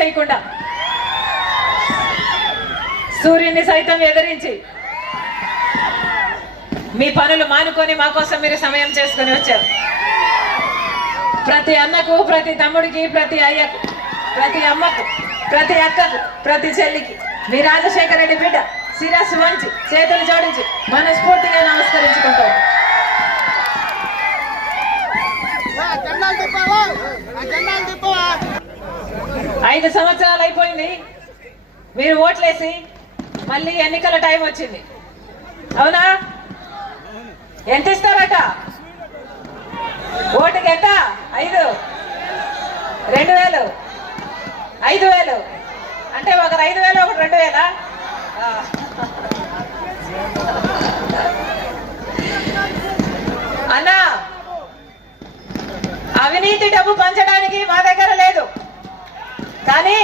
చేయకుండా. సూర్యుని సైతం ఎదిరించి మీ పనులు మానుకొని మా కోసం మీరు సమయం చేసుకుని వచ్చారు. ప్రతి అన్నకు ప్రతి తమ్ముడికి ప్రతి అయ్యకు ప్రతి అమ్మకు ప్రతి అక్కకు ప్రతి చెల్లికి మీ రాజశేఖర రెడ్డి బిడ్డ శిరస్సు వంచి చేతులు జోడించి మనస్ఫూర్తిగా నమస్కరించుకుంటాం. ఐదు సంవత్సరాలు అయిపోయింది. మీరు ఓట్లేసి మళ్ళీ ఎన్నికల టైం వచ్చింది. అవునా? ఎంత ఇస్తారట? ఓటుకి ఎంత? ఐదు. రెండు వేలు. ఐదు వేలు. అంటే ఒకరు ఐదు వేలు ఒకటి రెండు వేలా? అన్నా అవినీతి డబ్బు పంచడానికి మా దగ్గర లేదు. కానీ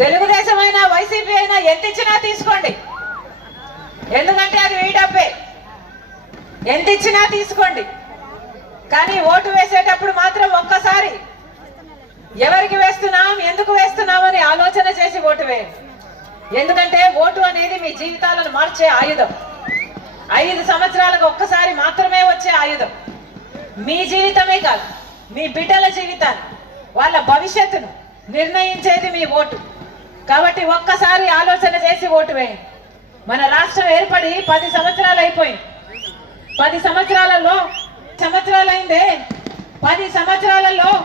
తెలుగుదేశం అయినా వైసీపీ అయినా ఎంత ఇచ్చినా తీసుకోండి. ఎందుకంటే అది వీడప్పే డబ్బే. ఎంత ఇచ్చినా తీసుకోండి. కానీ ఓటు వేసేటప్పుడు మాత్రం ఒక్కసారి ఎవరికి వేస్తున్నాం ఎందుకు వేస్తున్నామని ఆలోచన చేసి ఓటు వేయండి. ఎందుకంటే ఓటు అనేది మీ జీవితాలను మార్చే ఆయుధం. ఐదు సంవత్సరాలకు ఒక్కసారి మాత్రమే వచ్చే ఆయుధం. మీ జీవితమే కాదు మీ బిడ్డల జీవితాన్ని వాళ్ళ భవిష్యత్తును నిర్ణయించేది మీ ఓటు. కాబట్టి ఒక్కసారి ఆలోచన చేసి ఓటు వేయండి. మన రాష్ట్రం ఏర్పడి పది సంవత్సరాలు అయిపోయింది. పది సంవత్సరాలలో సంవత్సరాలైందే పది సంవత్సరాలలో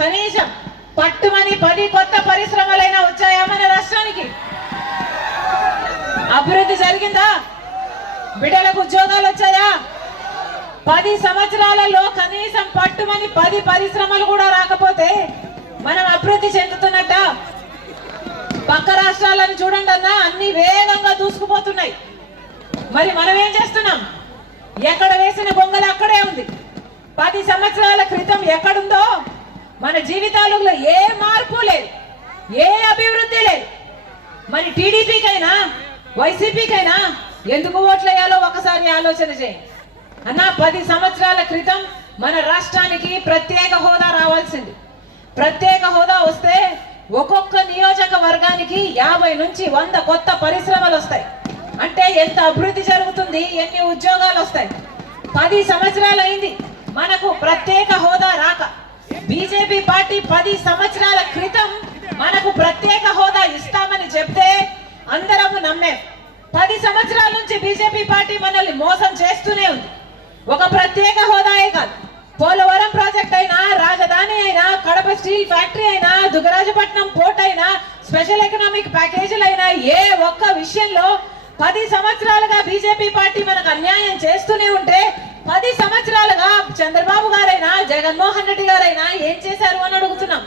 కనీసం పట్టుమని పది కొత్త పరిశ్రమలైనా వచ్చాయా మన రాష్ట్రానికి? అభివృద్ధి జరిగిందా? బిడ్డలకు ఉద్యోగాలు వచ్చాయా? పది సంవత్సరాలలో కనీసం పట్టుమని పది పరిశ్రమలు కూడా రాకపోతే మనం అభివృద్ధి చెందుతున్నట్ట. పక్క రాష్ట్రాలను చూడండి అన్నా అన్ని వేగంగా దూసుకుపోతున్నాయి. మరి మనం ఏం చేస్తున్నాం? ఎక్కడ వేసిన బొంగలు అక్కడే ఉంది. పది సంవత్సరాల క్రితం ఎక్కడుందో మన జీవితాలలో ఏ మార్పు లేదు. ఏ అభివృద్ధి లేదు. మరి టీడీపీకైనా వైసీపీకైనా ఎందుకు ఓట్లేయాలో ఒకసారి ఆలోచన చేయండి అన్న పది సంవత్సరాల క్రితం మన రాష్ట్రానికి ప్రత్యేక హోదా రావాల్సింది. ప్రత్యేక హోదా వస్తే ఒక్కొక్క నియోజకవర్గానికి యాభై నుంచి వంద కొత్త పరిశ్రమలు వస్తాయి. అంటే ఎంత అభివృద్ధి జరుగుతుంది ఎన్ని ఉద్యోగాలు వస్తాయి. పది సంవత్సరాలు అయింది మనకు ప్రత్యేక హోదా రాక. బీజేపీ పార్టీ పది సంవత్సరాల క్రితం మనకు ప్రత్యేక హోదా ఇస్తామని చెప్తే అందరము నమ్మే. పది సంవత్సరాల నుంచి బీజేపీ పార్టీ మనల్ని మోసం చేస్తూనే ఉంది. ఒక ప్రత్యేక హోదాయే కాదు. పోలవరం ప్రాజెక్ట్ అయినా రాజధాని అయినా కడప స్టీల్ ఫ్యాక్టరీ అయినా దుగరాజపట్నం పోర్ట్ అయినా స్పెషల్ ఎకనామిక్ ప్యాకేజీలు అయినా ఏ ఒక్క విషయంలో పది సంవత్సరాలుగా బీజేపీ పార్టీ మనకు అన్యాయం చేస్తూనే ఉంటే పది సంవత్సరాలుగా చంద్రబాబు గారైనా జగన్మోహన్ రెడ్డి గారైనా ఏం చేశారు అని అడుగుతున్నాం.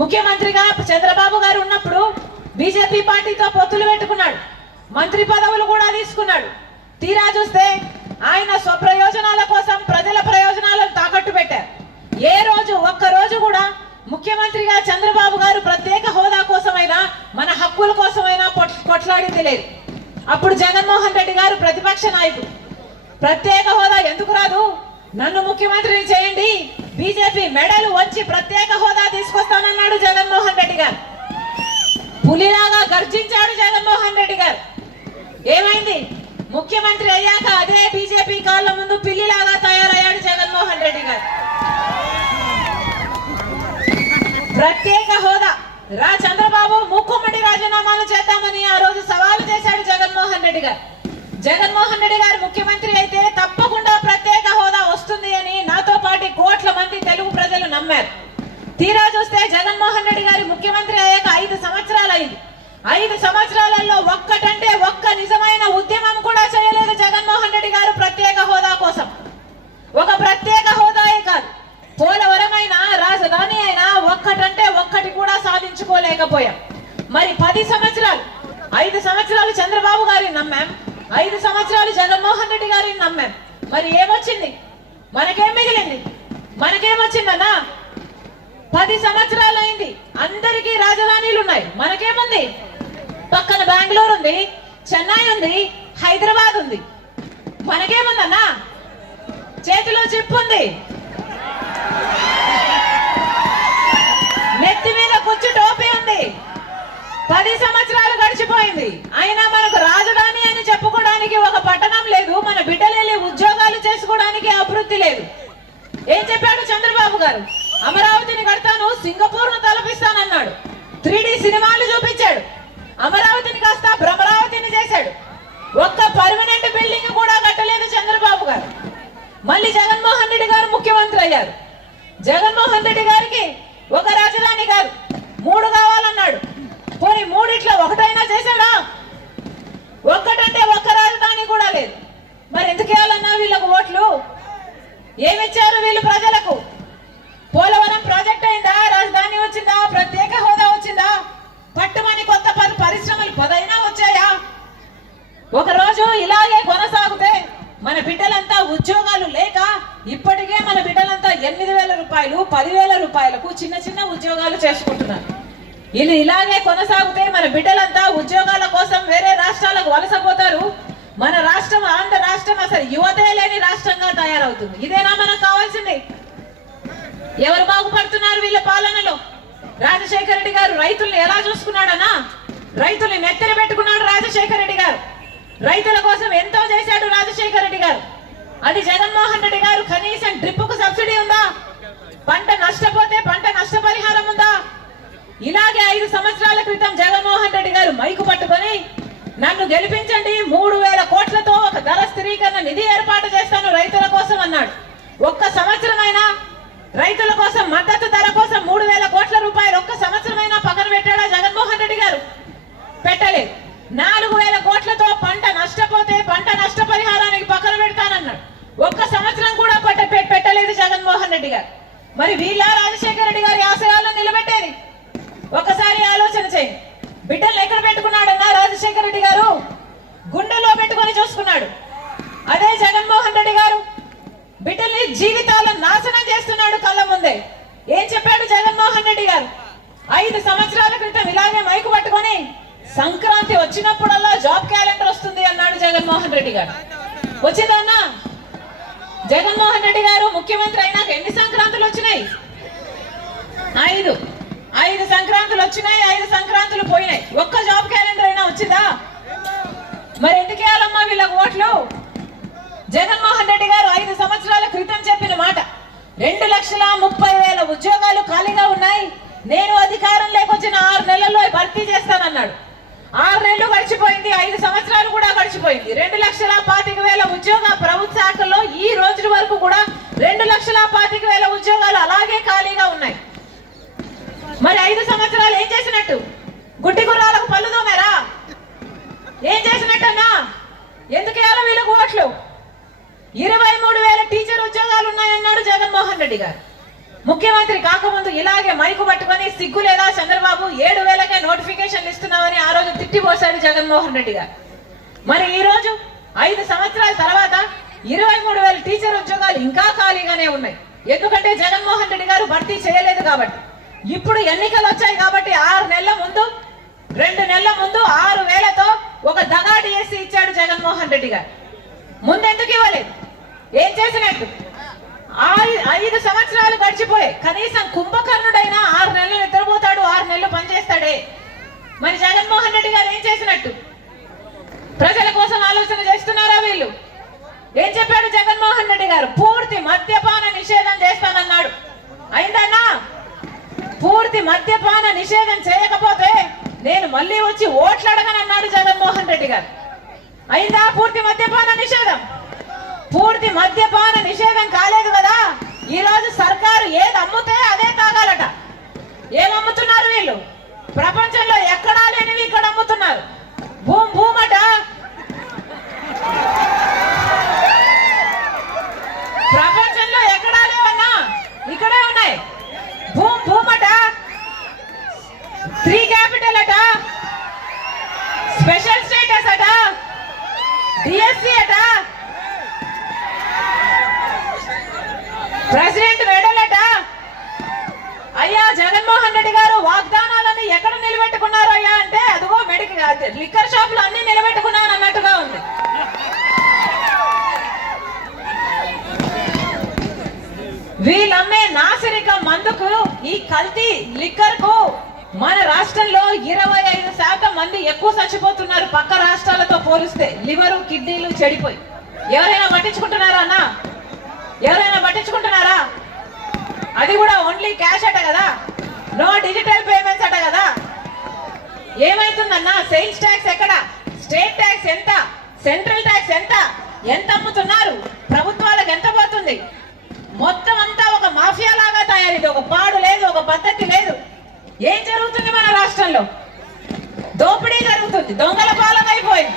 ముఖ్యమంత్రిగా చంద్రబాబు గారు ఉన్నప్పుడు బీజేపీ పార్టీతో పొత్తులు పెట్టుకున్నాడు. మంత్రి పదవులు కూడా తీసుకున్నాడు. తీరా చూస్తే ఆయన స్వప్రయోజనాల కోసం ప్రజల ప్రయోజనాలను తాకట్టు పెట్టారు. ఏ రోజు ఒక్క రోజు కూడా ముఖ్యమంత్రిగా చంద్రబాబు గారు ప్రత్యేక హోదా కోసమైనా మన హక్కుల కోసమైనా పొట్- కొట్లాడింది లేదు. అప్పుడు జగన్మోహన్ రెడ్డి గారు ప్రతిపక్ష నాయకుడు. ప్రత్యేక హోదా ఎందుకు రాదు? నన్ను ముఖ్యమంత్రిని చేయండి. బీజేపీ మెడలు వచ్చి ప్రత్యేక హోదా తీసుకొస్తానన్నాడు జగన్మోహన్ రెడ్డి గారు. పులిలాగా గర్జించాడు జగన్మోహన్ రెడ్డి గారు. ఏమైంది? ముఖ్యమంత్రి అయ్యాక అదే బీజేపీ కాళ్ళ ముందు పిల్లిలాగా తయారయ్యాడు జగన్మోహన్ రెడ్డి గారు. ప్రత్యేక హోదా. రా చంద్రబాబు ముక్కుమ్మడి రాజీనామాలు చేద్దామని ఆ రోజు సవాలు చేశాడు జగన్మోహన్ రెడ్డి గారు. జగన్మోహన్ రెడ్డి గారు ముఖ్యమంత్రి అయితే తప్పకుండా ప్రత్యేక హోదా వస్తుంది అని నాతో పాటు కోట్ల మంది తెలుగు ప్రజలు నమ్మారు. తీరా చూస్తే జగన్మోహన్ రెడ్డి గారి ముఖ్యమంత్రి అయ్యాక ఐదు సంవత్సరాలు అయింది ఐదు సంవత్సరాలలో ఒక్కటంటే ఒక్క నిజమైన ఉద్యమం కూడా చేయలేదు జగన్మోహన్ రెడ్డి గారు ప్రత్యేక హోదా కోసం. ఒక ప్రత్యేక హోదాయే కాదు. పోలవరమైనా రాజధాని అయినా ఒక్కటంటే ఒక్కటి కూడా సాధించుకోలేకపోయాం. మరి పది సంవత్సరాలు ఐదు సంవత్సరాలు చంద్రబాబు గారిని నమ్మాం. ఐదు సంవత్సరాలు జగన్మోహన్ రెడ్డి గారిని నమ్మాం. మరి ఏమొచ్చింది? మనకేం మిగిలింది? మనకేమొచ్చిందన్నా? పది సంవత్సరాలు అయింది అందరికీ రాజధానీలు ఉన్నాయి మనకేముంది? పక్కన బెంగళూరు ఉంది చెన్నై ఉంది హైదరాబాద్ ఉంది. మనకేముందన్నా? చేతిలో చెప్పు ఉంది. నెత్తి మీద కూర్చు టోపీ ఉంది. పది సంవత్సరాలు గడిచిపోయింది. అయినా మనకు రాజధాని అని చెప్పుకోవడానికి ఒక పట్టణం లేదు మన బిడ్డలు వెళ్ళి ఉద్యోగాలు చేసుకోవడానికి అభివృద్ధి లేదు. ఏం చెప్పాడు చంద్రబాబు గారు? అమరావతిని కడతాను సింగపూర్ను తలపిస్తానన్నాడు. త్రీ సినిమాలు చూపించాడు. అమరావతిని కాస్త భ్రమరావతిని చేశాడు. ఒక్క పర్మనెంట్ బిల్డింగ్ కూడా కట్టలేదు చంద్రబాబు గారు. మళ్ళీ జగన్మోహన్ రెడ్డి గారు ముఖ్యమంత్రి అయ్యారు. జగన్మోహన్ రెడ్డి గారికి ఒక రాజధాని కాదు మూడు కావాలన్నాడు. పోనీ మూడిట్లో ఒకటైనా చేశాడా? ఒక్కటంటే ఒక్క రాజధాని కూడా లేదు. మరి ఎందుకు ఇవ్వాలన్నా వీళ్ళకు ఓట్లు? ఏమిచ్చారు వీళ్ళు ప్రజలకు? పోలవరం ప్రాజెక్ట్ అయిందా? రాజధాని వచ్చిందా? ప్రత్యేక హోదా వచ్చిందా? పట్టుమని కొత్త పది పరిశ్రమలు పదైనా వచ్చాయా? ఒకరోజు ఇలాగే కొనసాగితే మన బిడ్డలంతా ఉద్యోగాలు లేక ఇప్పటికే మన బిడ్డలంతా ఎనిమిది వేల రూపాయలు పదివేల రూపాయలకు చిన్న చిన్న ఉద్యోగాలు చేసుకుంటున్నారు. ఇది ఇలాగే కొనసాగితే మన బిడ్డలంతా ఉద్యోగాల కోసం వేరే రాష్ట్రాలకు వలసపోతారు. మన రాష్ట్రం ఆంధ్ర రాష్ట్రం అసలు యువతే లేని రాష్ట్రంగా తయారవుతుంది. ఇదేనా మనకు కావాల్సింది? ఎవరు బాగుపడుతున్నారు వీళ్ళ పాలనలో? రాజశేఖర రెడ్డి గారు రైతుల్ని ఎలా చూసుకున్నాడనా రైతుల్ని నెత్తిన పెట్టుకున్నాడు రాజశేఖర రెడ్డి గారు. రైతుల కోసం ఎంతో చేశాడు రాజశేఖర రెడ్డి గారు. అది జగన్మోహన్ రెడ్డి గారు కనీసం డ్రిప్ సబ్సిడీ ఉందా? పంట నష్టపోతే పంట నష్టపరిహారం ఉందా? ఇలాగే ఐదు సంవత్సరాల క్రితం జగన్మోహన్ రెడ్డి గారు మైకు పట్టుకొని నన్ను గెలిపించండి మూడు వేల కోట్లతో ఒక ధర స్థిరీకరణ నిధి ఏర్పాటు చేస్తాను రైతుల కోసం అన్నాడు. ఒక్క సంవత్సరమైనా రైతుల కోసం మద్దతు ధర కోసం మూడు వేల కోట్ల రూపాయలు ఒక్క సంవత్సరమైనా పక్కన పెట్టాడా జగన్మోహన్ రెడ్డి గారు పెట్టలేదు నాలుగు వేల కోట్లతో పంట నష్టపోతే పంట నష్టపరిహారానికి పక్కన పెడతానన్నాడు ఒక్క సంవత్సరం కూడా పట్ట పె- పెట్టలేదు జగన్మోహన్ రెడ్డి గారు మరి వీళ్ళ రాజశేఖర రెడ్డి గారి ఆశయాలను నిలబెట్టేది ఒకసారి ఆలోచన చేయండి బిడ్డలు ఎక్కడ పెట్టుకున్నాడన్నా రాజశేఖర రెడ్డి గారు గుండెలో పెట్టుకొని చూసుకున్నాడు అదే జగన్మోహన్ రెడ్డి గారు బిడ్డల్ని జీవితాలను నాశనం చేస్తున్నాడు కళ్ళ ముందే ఏం చెప్పాడు జగన్మోహన్ రెడ్డి గారు ఐదు సంవత్సరాల క్రితం ఇలాగే మైకు పట్టుకొని సంక్రాంతి వచ్చినప్పుడల్లా జాబ్ క్యాలెండర్ వస్తుంది అన్నాడు జగన్మోహన్ రెడ్డి గారు. వచ్చిందన్నా జగన్మోహన్ రెడ్డి గారు ముఖ్యమంత్రి అయినాక ఎన్ని సంక్రాంతులు వచ్చినాయి? ఐదు. ఐదు సంక్రాంతులు వచ్చినాయి ఐదు సంక్రాంతులు పోయినాయి. ఒక్క జాబ్ క్యాలెండర్ అయినా వచ్చిందా? మరి ఎందుకు వేయాలమ్మా వీళ్ళకు ఓట్లు? జగన్మోహన్ రెడ్డి గారు ఐదు సంవత్సరాల క్రితం చెప్పిన మాట. రెండు లక్షల ముప్పై వేల ఉద్యోగాలు ఖాళీగా ఉన్నాయి. నేను అధికారం లేకొచ్చిన ఆరు నెలల్లో భర్తీ చేస్తానన్నాడు. ఆరు నెలలు గడిచిపోయింది ఐదు సంవత్సరాలు కూడా గడిచిపోయింది. రెండు లక్షల పాతిక వేల ఉద్యోగ ప్రభుత్వ శాఖల్లో ఈ రోజు వరకు కూడా రెండు లక్షల పాతిక వేల ఉద్యోగాలు అలాగే ఖాళీగా ఉన్నాయి. మరి ఐదు సంవత్సరాలు ఏం చేసినట్టు? గుడ్డి గుర్రాలకు పళ్ళు తోమారా? ఏం చేసినట్టన్నా? ఎందుకు వేయాలి వీళ్ళకు ఓట్లు? ఇరవై మూడు వేల టీచర్ ఉద్యోగాలు ఉన్నాయన్నాడు జగన్మోహన్ రెడ్డి గారు. ముఖ్యమంత్రి కాకముందు ఇలాగే మైకు పట్టుకొని సిగ్గు లేదా చంద్రబాబు ఏడు వేలకే నోటిఫికేషన్లు ఇస్తున్నామని ఆ రోజు తిట్టిపోశాడు జగన్మోహన్ రెడ్డి గారు. మరి ఈ రోజు ఐదు సంవత్సరాల తర్వాత ఇరవై మూడు వేల టీచర్ ఉద్యోగాలు ఇంకా ఖాళీగానే ఉన్నాయి. ఎందుకంటే జగన్మోహన్ రెడ్డి గారు భర్తీ చేయలేదు కాబట్టి. ఇప్పుడు ఎన్నికలు వచ్చాయి కాబట్టి ఆరు నెలల ముందు రెండు నెలల ముందు ఆరు వేలతో ఒక దగా డిఎస్సి ఇచ్చాడు జగన్మోహన్ రెడ్డి గారు. ముందెందుకు ఇవ్వలేదు? ఏం చేసినట్టు? ఐదు సంవత్సరాలు గడిచిపోయి కనీసం కుంభకర్ణుడైనా ఆరు నెలలు నిద్రపోతాడు ఆరు నెలలు పనిచేస్తాడే. మరి జగన్మోహన్ రెడ్డి గారు ఏం చేసినట్టు? ప్రజల కోసం ఆలోచన చేస్తున్నారా వీళ్ళు? ఏం చెప్పాడు జగన్మోహన్ రెడ్డి గారు? పూర్తి మద్యపాన నిషేధం చేస్తానన్నాడు. అయిందన్నా? పూర్తి మద్యపాన నిషేధం చేయకపోతే నేను మళ్ళీ వచ్చి ఓట్లు అడగనన్నాడు జగన్మోహన్ రెడ్డి గారు. అయిందా పూర్తి మద్యపాన నిషేధం? పూర్తి మద్యపాన నిషేధం కాలేదు కదా? ఈ రోజు సర్కారు ఏది అమ్ముతే అదే తాగాలట. ఏం అమ్ముతున్నారు వీళ్ళు? ప్రపంచంలో ఎక్కడా లేనివి ఇక్కడ అమ్ముతున్నారు. భూమి భూమట. ప్రపంచంలో ఎక్కడా లేవన్నా? ఇక్కడే ఉన్నాయి. భూమి భూమట. త్రీ క్యాపిటల్ అట స్పెషల్ స్టేటస్ అట డిఎస్సి అట ప్రెసిడెంట్ మెడల్ అట అయ్యా జగన్మోహన్ రెడ్డి గారు వాగ్దానాలన్నీ ఎక్కడ నిలబెట్టుకున్నారు అయ్యా అంటే అదిగో మెడికల్ లిక్కర్ షాపులు అన్ని నిలబెట్టుకున్నాను అన్నట్టుగా ఉంది. వీళ్ళమ్మే నాసిరిక మందుకు ఈ కల్తీ లిక్కర్కు మన రాష్ట్రంలో ఇరవై ఐదు శాతం మంది ఎక్కువ చచ్చిపోతున్నారు పక్క రాష్ట్రాలతో పోలిస్తే. లివరు కిడ్నీలు చెడిపోయి. ఎవరైనా పట్టించుకుంటున్నారా అన్న? ఎవరైనా కూడా ఓన్లీ క్యాష్ అట కదా? నో డిజిటల్ పేమెంట్స్ అట కదా? ఏమైతుందన్నా? సేల్స్ ట్యాక్స్ ఎక్కడ? స్టేట్ ట్యాక్స్ ఎంత? సెంట్రల్ ట్యాక్స్ ఎంత? ఎంత అమ్ముతున్నారు? ప్రభుత్వాలకు ఎంత పోతుంది? మొత్తం అంతా ఒక మాఫియా లాగా తయారైంది. ఒక పాడు లేదు ఒక పద్ధతి లేదు. ఏం జరుగుతుంది మన రాష్ట్రంలో? దోపిడీ జరుగుతుంది. దొంగల పాలన అయిపోయింది.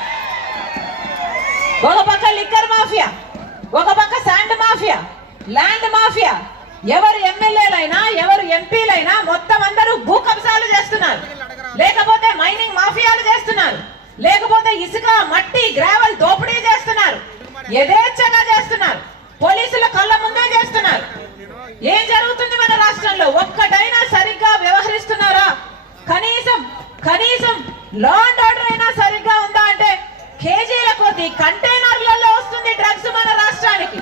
ఒక పక్క లిక్కర్ మాఫియా ఒక పక్క శాండ్ మాఫియా ల్యాండ్ మాఫియా ఎవరు ఎమ్మెల్యేలైనా ఎవరు ఎంపీలైనా మొత్తం అందరూ భూ కబ్జాలు చేస్తున్నారు. లేకపోతే మైనింగ్ మాఫియాలు చేస్తున్నారు. లేకపోతే ఇసుక మట్టి గ్రావెల్ దోపిడీ చేస్తున్నారు. యథేచ్ఛగా చేస్తున్నారు. పోలీసుల కళ్ళ ముందే చేస్తున్నారు. ఏం జరుగుతుంది మన రాష్ట్రంలో? ఒక్కటైనా సరిగ్గా వ్యవహరిస్తున్నారా? కనీసం కనీసం లా అండ్ ఆర్డర్ అయినా సరిగ్గా ఉందా అంటే కేజీల కొద్ది కంటైనర్లలో వస్తుంది డ్రగ్స్ మన రాష్ట్రానికి.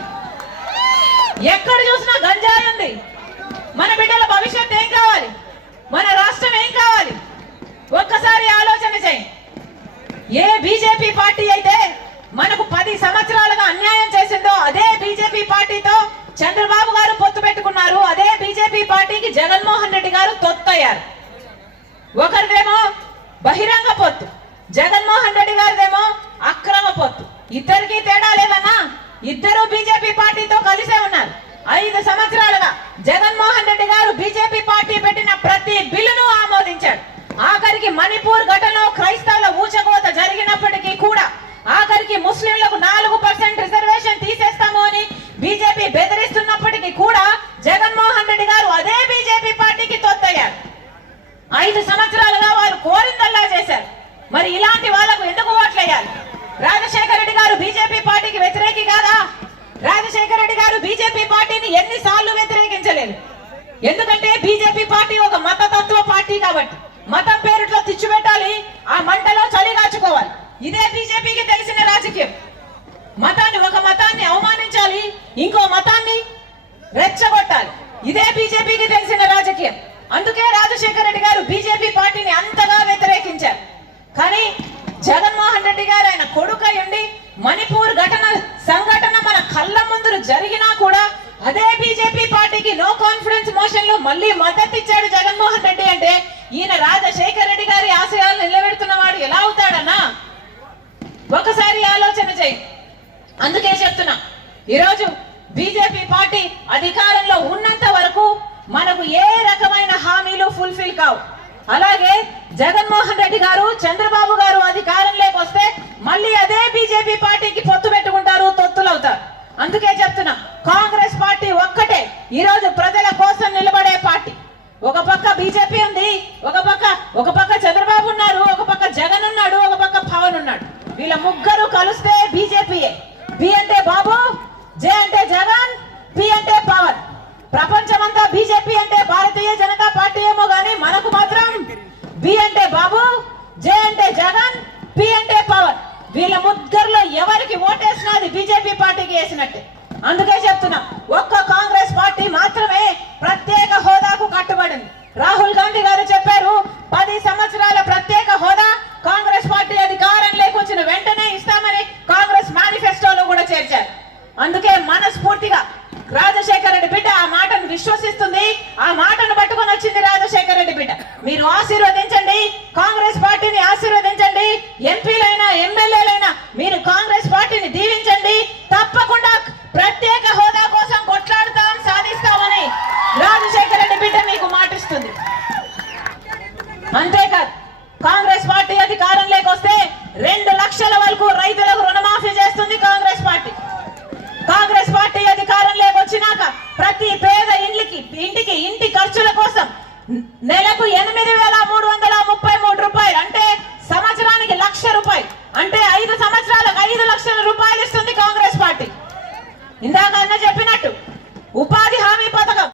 ఎక్కడ చూసినా గంజాయి ఉంది. మన బిడ్డల భవిష్యత్ ఏం కావాలి? మన రాష్ట్రం ఏం కావాలి? ఒక్కసారి ఆలోచన చేయి. ఏ బీజేపీ పార్టీ అయితే మనకు పది సంవత్సరాలుగా అన్యాయం చేసిందో అదే బీజేపీ పార్టీతో చంద్రబాబు గారు పొత్తు పెట్టుకున్నారు. అదే బీజేపీ పార్టీకి జగన్మోహన్ రెడ్డి గారు తొత్తయ్యారు. ఒకరిదేమో బహిరంగ పొత్తు జగన్మోహన్ రెడ్డి గారిదేమో అక్రమ పొత్తు. ఇద్దరికి తేడా లేదన్నా ఇద్దరు బీజేపీ పార్టీతో కలిసే ఉన్నారు. ఐదు సంవత్సరాలుగా జగన్మోహన్ రెడ్డి గారు బీజేపీ పార్టీ పెట్టిన ప్రతి బిల్లును ఆమోదించాడు ఆఖరికి మణిపూర్ ఘటనలో క్రైస్తవుల ఊచకోత జరిగినప్పటికీ కూడా ఆఖరికి ముస్లింలకు నాలుగు పర్సెంట్ రిజర్వేషన్ తీసేస్తా అని బీజేపీ బెదిరిస్తున్నప్పటికీ కూడా జగన్మోహన్ రెడ్డి గారు అదే బీజేపీ పార్టీకి తొత్తయ్యారు ఐదు సంవత్సరాలుగా వారు కోరిందల్లా చేశారు మరి ఇలాంటి వాళ్ళకు ఎందుకు ఓట్లేయాలి రాజశేఖర రెడ్డి గారు బీజేపీ పార్టీకి వ్యతిరేకి కాదా రాజశేఖర రెడ్డి గారు బీజేపీ పార్టీని ఎన్నిసార్లు వ్యతిరేకించలేదు ఎందుకంటే బీజేపీ పార్టీ ఒక మతతత్వ పార్టీ కాబట్టి మతం పేరుతో తిచ్చు పెట్టాలి ఆ మంటలో చలి కాచుకోవాలి ఇదే బీజేపీకి తెలిసిన రాజకీయం మతాన్ని ఒక మతాన్ని అవమానించాలి ఇంకో మతాన్ని రెచ్చగొట్టాలి. ఇదే బీజేపీకి తెలిసిన రాజకీయం. అందుకే రాజశేఖర రెడ్డి గారు బీజేపీ పార్టీని అంతగా వ్యతిరేకించారు. కానీ జగన్మోహన్ రెడ్డి గారు ఆయన కొడుకై ఉండి మణిపూర్ ఘటన సంఘటన మన కళ్ళ ముందు జరిగినా కూడా అదే బీజేపీ పార్టీకి నో కాన్ఫిడెన్స్ మోషన్లో మళ్ళీ మద్దతు ఇచ్చాడు జగన్మోహన్ రెడ్డి అంటే ఈయన రాజశేఖర రెడ్డి గారి ఆశయాలు నిలబెడుతున్నవాడు ఎలా అవుతాడన్నా? ఒకసారి ఆలోచన చేయి. అందుకే చెప్తున్నా. ఈరోజు బీజేపీ పార్టీ అధికారంలో ఉన్నంత వరకు మనకు ఏ రకమైన హామీలు ఫుల్ఫిల్ కావు. అలాగే జగన్మోహన్ రెడ్డి గారు చంద్రబాబు గారు అధికారంలోకి వస్తే మళ్ళీ అదే బీజేపీ పార్టీకి పొత్తు పెట్టుకుంటారు తొత్తులు అవుతారు అందుకే చెప్తున్నా కాంగ్రెస్ పార్టీ ఒక్కటే ఈ రోజు ప్రజల కోసం నిలబడే పార్టీ. ఒక పక్క బీజేపీ ఉంది ఒక పక్క ఒక పక్క చంద్రబాబు ఉన్నారు ఒక పక్క అధికారం లేకొస్తే రెండు లక్షల వరకు రైతులకు రుణమాఫీ చేస్తుంది కాంగ్రెస్ పార్టీ. కాంగ్రెస్ పార్టీ అధికారం లేకొచ్చినాక ప్రతి పేద ఇంటికి ఇంటికి ఇంటి ఖర్చుల కోసం నెలకు ఎనిమిది వేల మూడు వందల ముప్పై మూడు రూపాయలు అంటే సంవత్సరానికి లక్ష రూపాయలు అంటే ఐదు సంవత్సరాలకు ఐదు లక్షల రూపాయలు ఇస్తుంది కాంగ్రెస్ పార్టీ. ఇందాక అన్న చెప్పినట్టు ఉపాధి హామీ పథకం